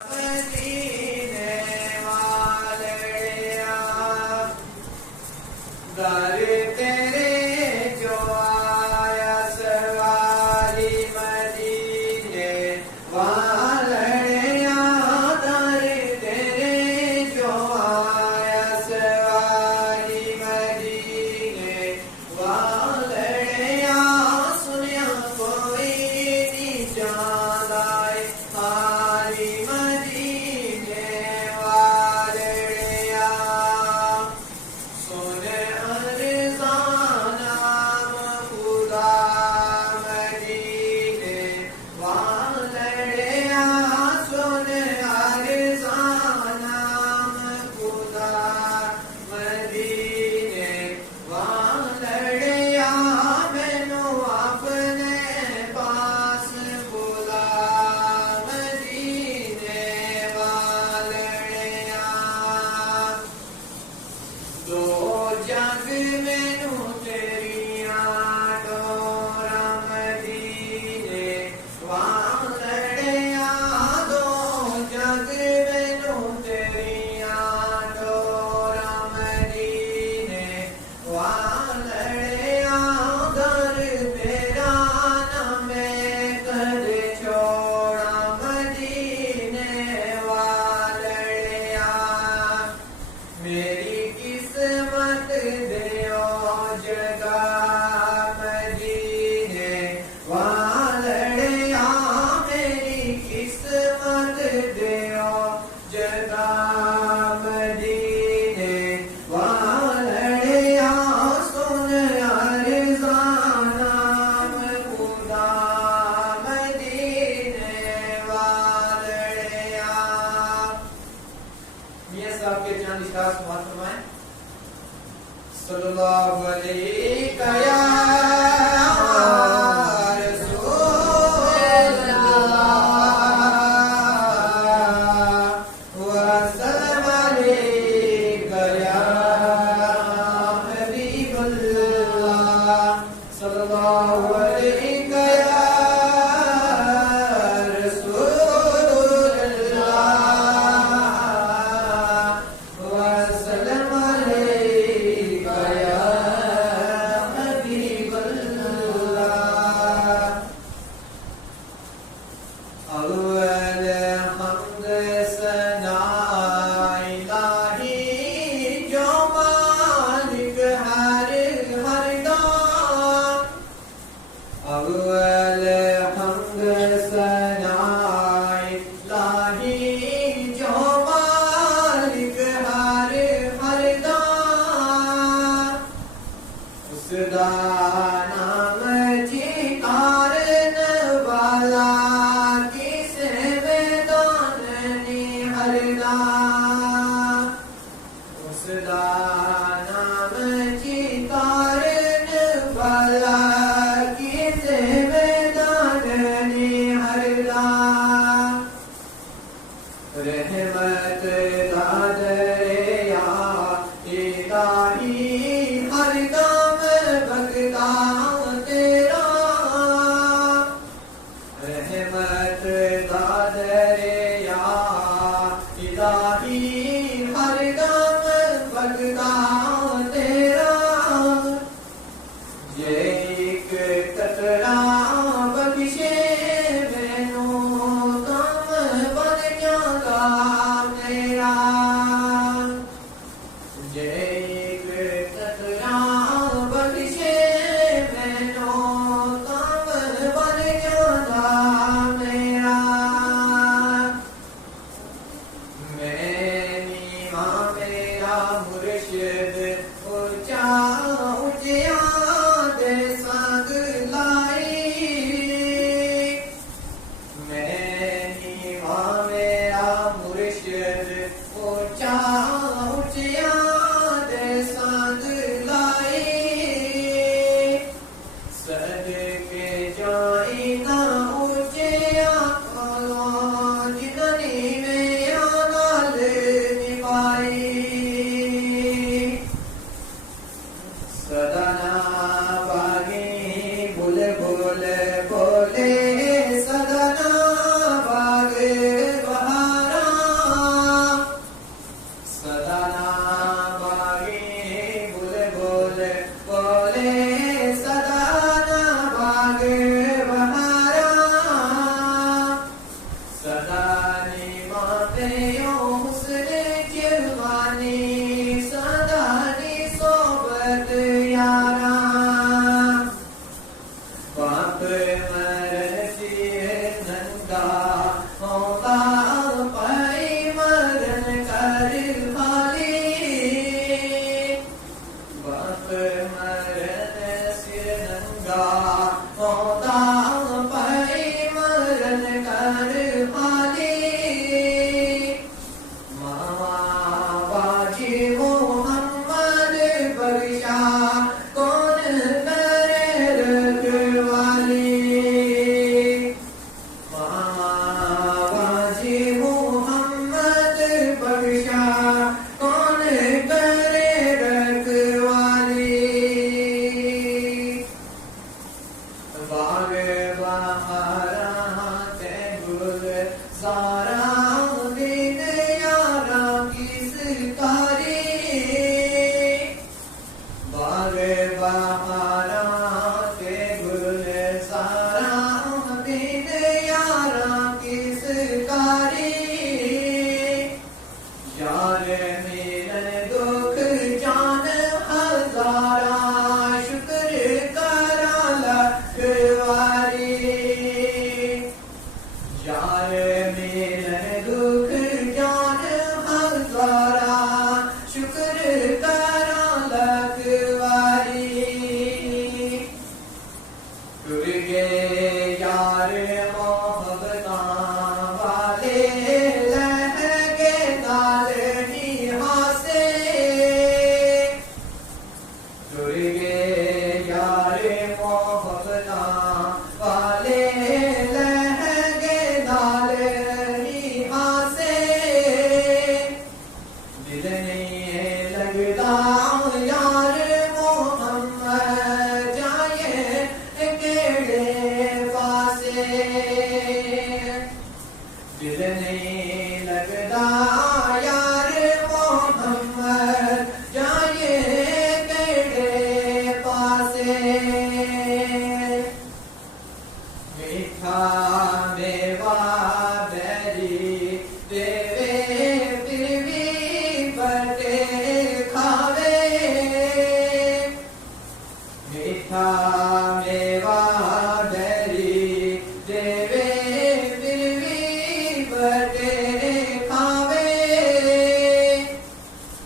मदीने वालड़िया दर तेरे जो आया सवारी मदीने वालड़िया दर तेरे जो आया सवारी मदीने वालड़िया सुनिया कोई नहीं जाना हारी मदीने वालड़िया सुन अरज़ाना खुदा मदीने वालड़िया सुन अरज़ाना खुदा मदीने वालड़िया मैनू अपने पास बुला मदीने वालड़िया दो जग मैनू तेरिया डोरा मदीने वालड़िया दो जग मैनू तेरिया डोरा मदीने वालड़िया दर तेरा ना मैं कदे छोड़ा मदीने वालड़िया मेरी किस्मत देओ जगा मदीने वालड़िया मेरी किस्मत देओ जगा मदीने वालड़िया सुन अरज़ाना खुदा मदीने वालड़िया मियां साहब के चंद इशारे समाप्त फरमाएं सल्लल्लाहु अलैहि या रसूलल्लाह व सल्लम अलैका या हबीबल्लाह सल्लल्लाहु अलैहि या रसूलल्लाह व सल्लम अलैका या हबीबल्लाह अव्वल हम्द सना इलाही जो मालिक हर दम अव्वल हम्द सना इलाही जो मालिक हर दम उसदा नाम चितारन वाला किसे मैदान निहरदा उसदा नाम चितारन वाला किसे मैदान निहरदा रहमत दादरिया इलाही हर दम भगता तेरा रहमत दादरिया इलाही हर दम भगता तेरा ये एक कतरा बख्शे मैनू कम बन जाता मेरा माते यो हुस्न जवानी सदा दी सोबत यारा बाप मरसी नंगा होता पाई मरन कर भाली बाप मरसी नंगा होता पाई मरन कर भाली मामा बाजी मोहम्मद बख्शा कौन करे रखवाली मामा बाजी मोहम्मद बख्शा कौन करे रखवाली बाग बहारा ते गुल सारा दिन यारा किस कारी बाग बहारा ते गुल सारा दिन यारा किस कारी यार मिलन दुख जान हजारा शुक्र करा लखवारी यार मिलन दुख जान हजारा शुक्र करा लखवारी टूट गए यार मोहब्बतां वाले लहके नाल निहासे टूट गए यार मोहब्बतां वाले लहके नाल निहासे दिल नहीं लगता यार मोहम्मद जाए केड़े पासे दिल नहीं लगता यार मोहम्मद जाए केड़े पासे मीठा मेवा बैरी देवे फिर भी बटे खावे मीठा मेवा बैरी देवे फिर भी बटे खावे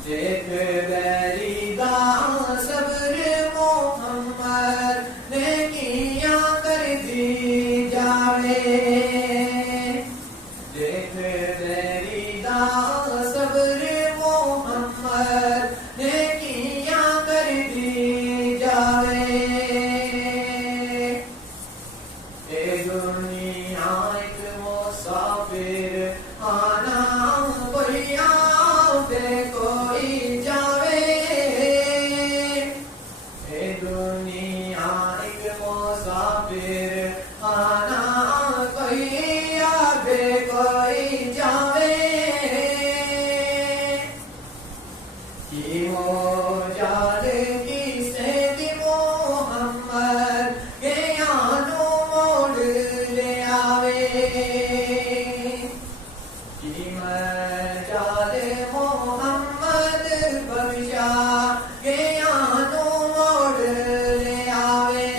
देख बैरी दा सब्र मोहम्मद ने किया कर दी जावे देख बैरी दा सब्र मोहम्मद ने किया कर दी जावे ए दुनिया एक मुसाफिर आना कोई आवे कोई जावे ए दुनिया एक मुसाफिर आना कोई आवे कोई जावे की हो जाल की से भी मोहम्मद के यानो मोड़ ले आवे की मजाल मोहम्मद बख्शा के यानो मोड़ ले आवे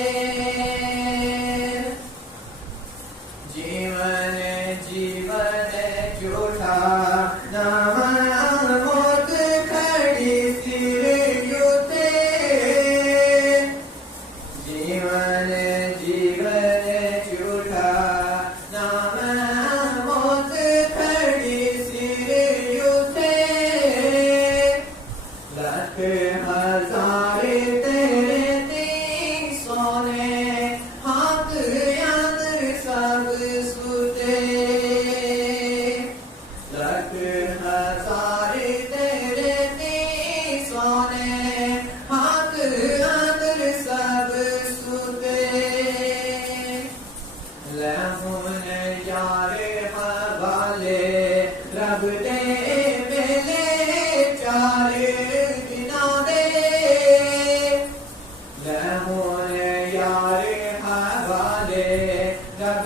जीवन जीवन झूठा नाम मौत खड़ी सिर युते जीवन जीवन झूठा नाम मौत खड़ी सिर युते लख हजार तेरे ती सोने हाथ अंदर सब सुते लख हजार तेरे ती सोने हाथ अंदर सब सुते लहुन यार हवाले रब दे मेले चार दिना दे लहुन यार हवाले रब